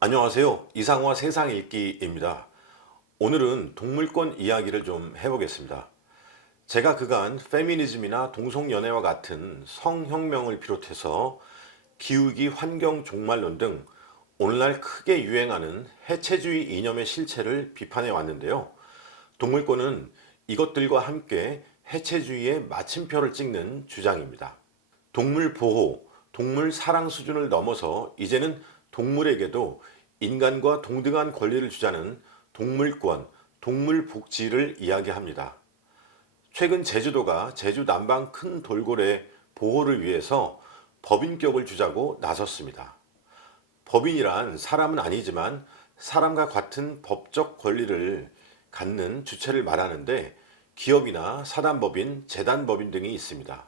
안녕하세요. 이상화 세상 읽기입니다. 오늘은 동물권 이야기를 좀 해보겠습니다. 제가 그간 페미니즘이나 동성연애와 같은 성혁명을 비롯해서 기후위기 환경 종말론 등 오늘날 크게 유행하는 해체주의 이념의 실체를 비판해 왔는데요. 동물권은 이것들과 함께 해체주의의 마침표를 찍는 주장입니다. 동물 보호, 동물 사랑 수준을 넘어서 이제는 동물에게도 인간과 동등한 권리를 주자는 동물권, 동물 복지를 이야기합니다. 최근 제주도가 제주 남방 큰 돌고래 보호를 위해서 법인격을 주자고 나섰습니다. 법인이란 사람은 아니지만 사람과 같은 법적 권리를 갖는 주체를 말하는데 기업이나 사단법인, 재단법인 등이 있습니다.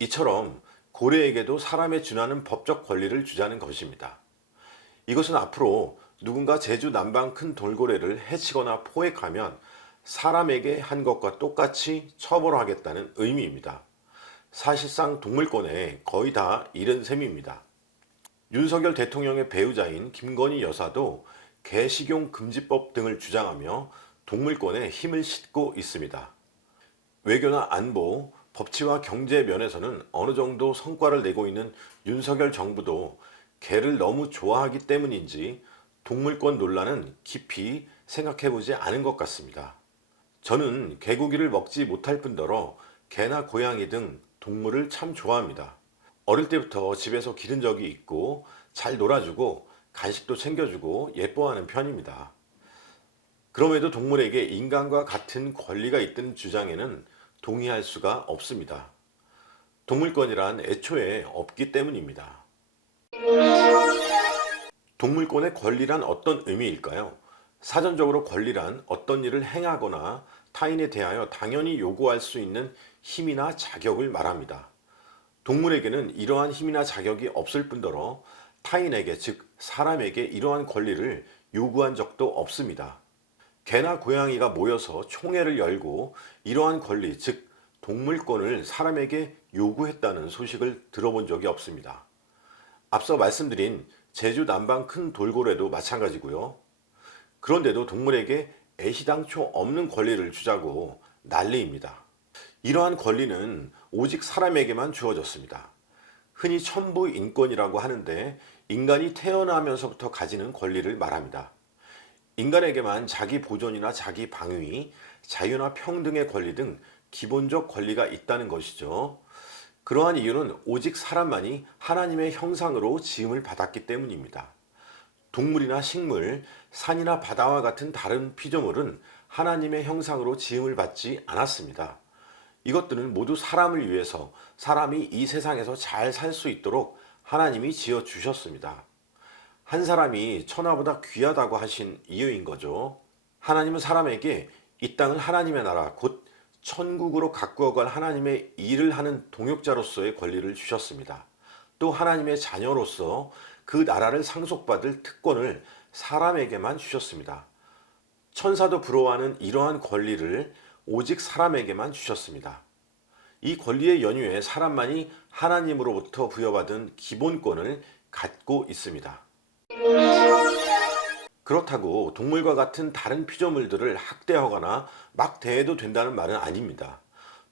이처럼 고래에게도 사람에 준하는 법적 권리를 주자는 것입니다. 이것은 앞으로 누군가 제주 남방 큰 돌고래를 해치거나 포획하면 사람에게 한 것과 똑같이 처벌하겠다는 의미입니다. 사실상 동물권에 거의 다 이른 셈입니다. 윤석열 대통령의 배우자인 김건희 여사도 개식용 금지법 등을 주장하며 동물권에 힘을 싣고 있습니다. 외교나 안보, 법치와 경제 면에서는 어느 정도 성과를 내고 있는 윤석열 정부도 개를 너무 좋아하기 때문인지 동물권 논란은 깊이 생각해보지 않은 것 같습니다. 저는 개고기를 먹지 못할 뿐더러 개나 고양이 등 동물을 참 좋아합니다. 어릴 때부터 집에서 기른 적이 있고 잘 놀아주고 간식도 챙겨주고 예뻐하는 편입니다. 그럼에도 동물에게 인간과 같은 권리가 있다는 주장에는 동의할 수가 없습니다. 동물권이란 애초에 없기 때문입니다. 동물권의 권리란 어떤 의미일까요? 사전적으로 권리란 어떤 일을 행하거나 타인에 대하여 당연히 요구할 수 있는 힘이나 자격을 말합니다. 동물에게는 이러한 힘이나 자격이 없을 뿐더러 타인에게, 즉 사람에게 이러한 권리를 요구한 적도 없습니다. 개나 고양이가 모여서 총회를 열고 이러한 권리, 즉 동물권을 사람에게 요구했다는 소식을 들어본 적이 없습니다. 앞서 말씀드린 제주 남방 큰 돌고래도 마찬가지고요. 그런데도 동물에게 애시당초 없는 권리를 주자고 난리입니다. 이러한 권리는 오직 사람에게만 주어졌습니다. 흔히 천부인권이라고 하는데 인간이 태어나면서부터 가지는 권리를 말합니다. 인간에게만 자기 보존이나 자기 방위, 자유나 평등의 권리 등 기본적 권리가 있다는 것이죠. 그러한 이유는 오직 사람만이 하나님의 형상으로 지음을 받았기 때문입니다. 동물이나 식물, 산이나 바다와 같은 다른 피조물은 하나님의 형상으로 지음을 받지 않았습니다. 이것들은 모두 사람을 위해서 사람이 이 세상에서 잘 살 수 있도록 하나님이 지어 주셨습니다. 한 사람이 천하보다 귀하다고 하신 이유인 거죠. 하나님은 사람에게 이 땅을 하나님의 나라, 곧 천국으로 가꾸어갈 하나님의 일을 하는 동역자로서의 권리를 주셨습니다. 또 하나님의 자녀로서 그 나라를 상속받을 특권을 사람에게만 주셨습니다. 천사도 부러워하는 이러한 권리를 오직 사람에게만 주셨습니다. 이 권리의 연유에 사람만이 하나님으로부터 부여받은 기본권을 갖고 있습니다. 그렇다고 동물과 같은 다른 피조물들을 학대하거나 막 대해도 된다는 말은 아닙니다.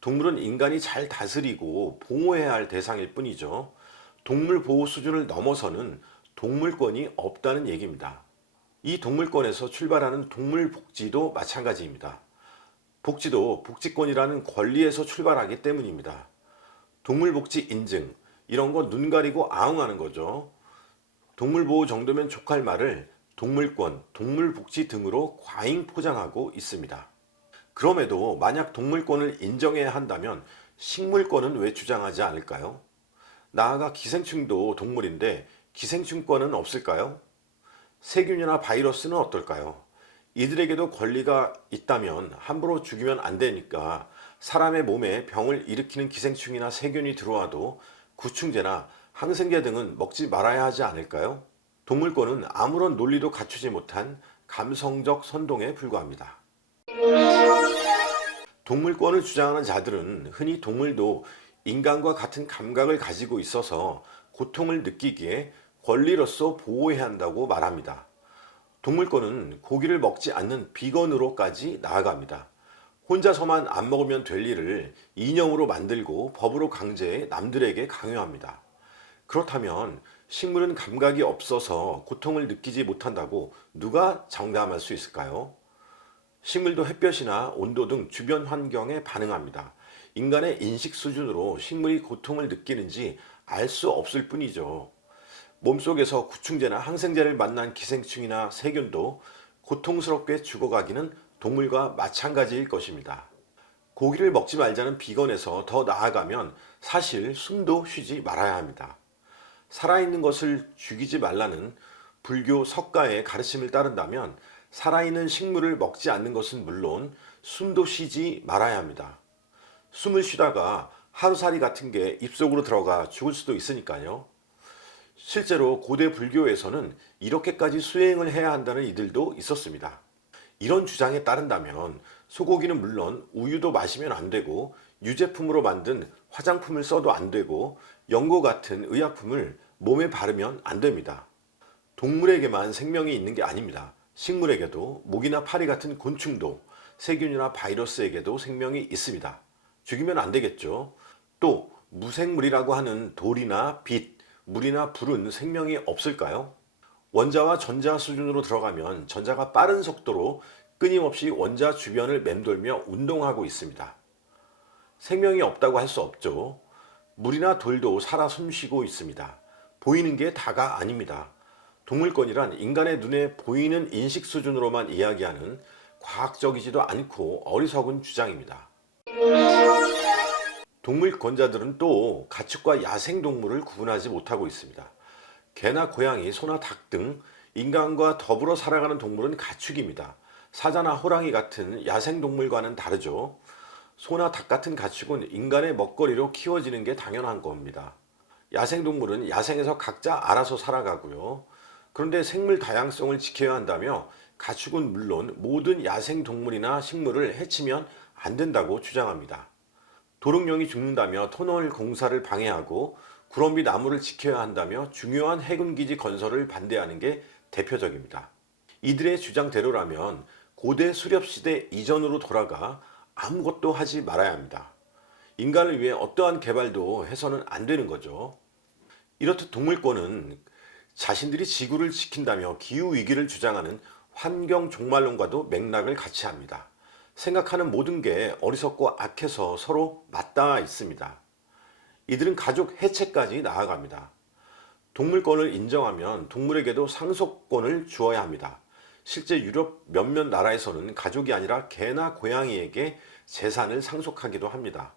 동물은 인간이 잘 다스리고 보호해야 할 대상일 뿐이죠. 동물 보호 수준을 넘어서는 동물권이 없다는 얘기입니다. 이 동물권에서 출발하는 동물 복지도 마찬가지입니다. 복지도 복지권이라는 권리에서 출발하기 때문입니다. 동물복지 인증, 이런 거 눈 가리고 아웅하는 거죠. 동물보호 정도면 족할 말을 동물권, 동물복지 등으로 과잉 포장하고 있습니다. 그럼에도 만약 동물권을 인정해야 한다면 식물권은 왜 주장하지 않을까요? 나아가 기생충도 동물인데 기생충권은 없을까요? 세균이나 바이러스는 어떨까요? 이들에게도 권리가 있다면 함부로 죽이면 안 되니까 사람의 몸에 병을 일으키는 기생충이나 세균이 들어와도 구충제나 항생제 등은 먹지 말아야 하지 않을까요? 동물권은 아무런 논리도 갖추지 못한 감성적 선동에 불과합니다. 동물권을 주장하는 자들은 흔히 동물도 인간과 같은 감각을 가지고 있어서 고통을 느끼기에 권리로서 보호해야 한다고 말합니다. 동물권은 고기를 먹지 않는 비건으로까지 나아갑니다. 혼자서만 안 먹으면 될 일을 이념으로 만들고 법으로 강제해 남들에게 강요합니다. 그렇다면 식물은 감각이 없어서 고통을 느끼지 못한다고 누가 장담할 수 있을까요? 식물도 햇볕이나 온도 등 주변 환경에 반응합니다. 인간의 인식 수준으로 식물이 고통을 느끼는지 알 수 없을 뿐이죠. 몸속에서 구충제나 항생제를 만난 기생충이나 세균도 고통스럽게 죽어가기는 동물과 마찬가지일 것입니다. 고기를 먹지 말자는 비건에서 더 나아가면 사실 숨도 쉬지 말아야 합니다. 살아있는 것을 죽이지 말라는 불교 석가의 가르침을 따른다면 살아있는 식물을 먹지 않는 것은 물론 숨도 쉬지 말아야 합니다. 숨을 쉬다가 하루살이 같은 게 입속으로 들어가 죽을 수도 있으니까요. 실제로 고대 불교에서는 이렇게까지 수행을 해야 한다는 이들도 있었습니다. 이런 주장에 따른다면 소고기는 물론 우유도 마시면 안 되고 유제품으로 만든 화장품을 써도 안 되고 연고 같은 의약품을 몸에 바르면 안 됩니다. 동물에게만 생명이 있는 게 아닙니다. 식물에게도 모기나 파리 같은 곤충도 세균이나 바이러스에게도 생명이 있습니다. 죽이면 안 되겠죠. 또 무생물이라고 하는 돌이나 빛, 물이나 불은 생명이 없을까요? 원자와 전자 수준으로 들어가면 전자가 빠른 속도로 끊임없이 원자 주변을 맴돌며 운동하고 있습니다. 생명이 없다고 할 수 없죠. 물이나 돌도 살아 숨쉬고 있습니다. 보이는 게 다가 아닙니다. 동물권이란 인간의 눈에 보이는 인식 수준으로만 이야기하는 과학적이지도 않고 어리석은 주장입니다. 동물권자들은 또 가축과 야생동물을 구분하지 못하고 있습니다. 개나 고양이, 소나 닭 등 인간과 더불어 살아가는 동물은 가축입니다. 사자나 호랑이 같은 야생동물과는 다르죠. 소나 닭 같은 가축은 인간의 먹거리로 키워지는 게 당연한 겁니다. 야생동물은 야생에서 각자 알아서 살아가고요. 그런데 생물 다양성을 지켜야 한다며 가축은 물론 모든 야생동물이나 식물을 해치면 안 된다고 주장합니다. 도롱뇽이 죽는다며 터널 공사를 방해하고 구럼비 나무를 지켜야 한다며 중요한 해군기지 건설을 반대하는 게 대표적입니다. 이들의 주장대로라면 고대 수렵시대 이전으로 돌아가 아무것도 하지 말아야 합니다. 인간을 위해 어떠한 개발도 해서는 안 되는 거죠. 이렇듯 동물권은 자신들이 지구를 지킨다며 기후위기를 주장하는 환경 종말론과도 맥락을 같이 합니다. 생각하는 모든 게 어리석고 악해서 서로 맞닿아 있습니다. 이들은 가족 해체까지 나아갑니다. 동물권을 인정하면 동물에게도 상속권을 주어야 합니다. 실제 유럽 몇몇 나라에서는 가족이 아니라 개나 고양이에게 재산을 상속하기도 합니다.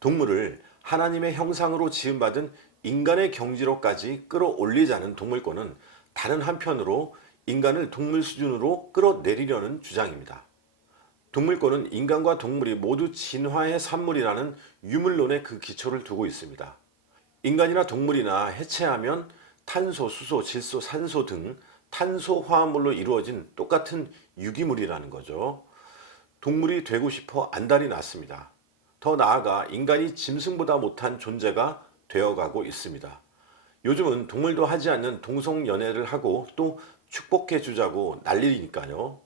동물을 하나님의 형상으로 지음받은 인간의 경지로까지 끌어올리자는 동물권은 다른 한편으로 인간을 동물 수준으로 끌어내리려는 주장입니다. 동물권은 인간과 동물이 모두 진화의 산물이라는 유물론에 그 기초를 두고 있습니다. 인간이나 동물이나 해체하면 탄소, 수소, 질소, 산소 등 탄소 화합물로 이루어진 똑같은 유기물이라는 거죠. 동물이 되고 싶어 안달이 났습니다. 더 나아가 인간이 짐승보다 못한 존재가 되어가고 있습니다. 요즘은 동물도 하지 않는 동성연애를 하고 또 축복해 주자고 난리니까요.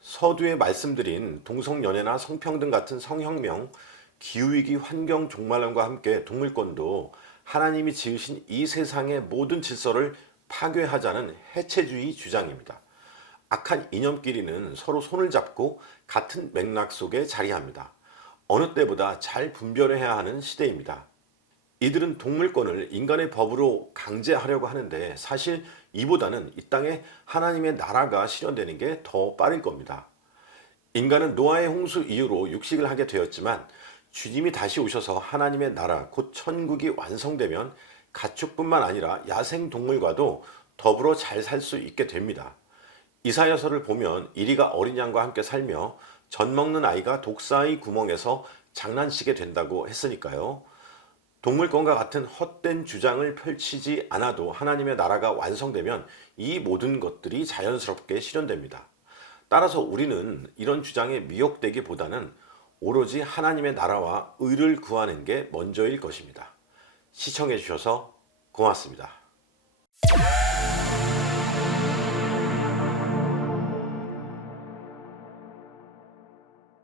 서두에 말씀드린 동성연애나 성평등 같은 성혁명, 기후위기 환경 종말론과 함께 동물권도 하나님이 지으신 이 세상의 모든 질서를 파괴하자는 해체주의 주장입니다. 악한 이념끼리는 서로 손을 잡고 같은 맥락 속에 자리합니다. 어느 때보다 잘 분별해야 하는 시대입니다. 이들은 동물권을 인간의 법으로 강제하려고 하는데 사실 이보다는 이 땅에 하나님의 나라가 실현되는 게 더 빠를 겁니다. 인간은 노아의 홍수 이후로 육식을 하게 되었지만 주님이 다시 오셔서 하나님의 나라 곧 천국이 완성되면 가축뿐만 아니라 야생동물과도 더불어 잘 살 수 있게 됩니다. 이사야서를 보면 이리가 어린 양과 함께 살며 젖 먹는 아이가 독사의 구멍에서 장난치게 된다고 했으니까요. 동물권과 같은 헛된 주장을 펼치지 않아도 하나님의 나라가 완성되면 이 모든 것들이 자연스럽게 실현됩니다. 따라서 우리는 이런 주장에 미혹되기보다는 오로지 하나님의 나라와 의를 구하는 게 먼저일 것입니다. 시청해 주셔서 고맙습니다.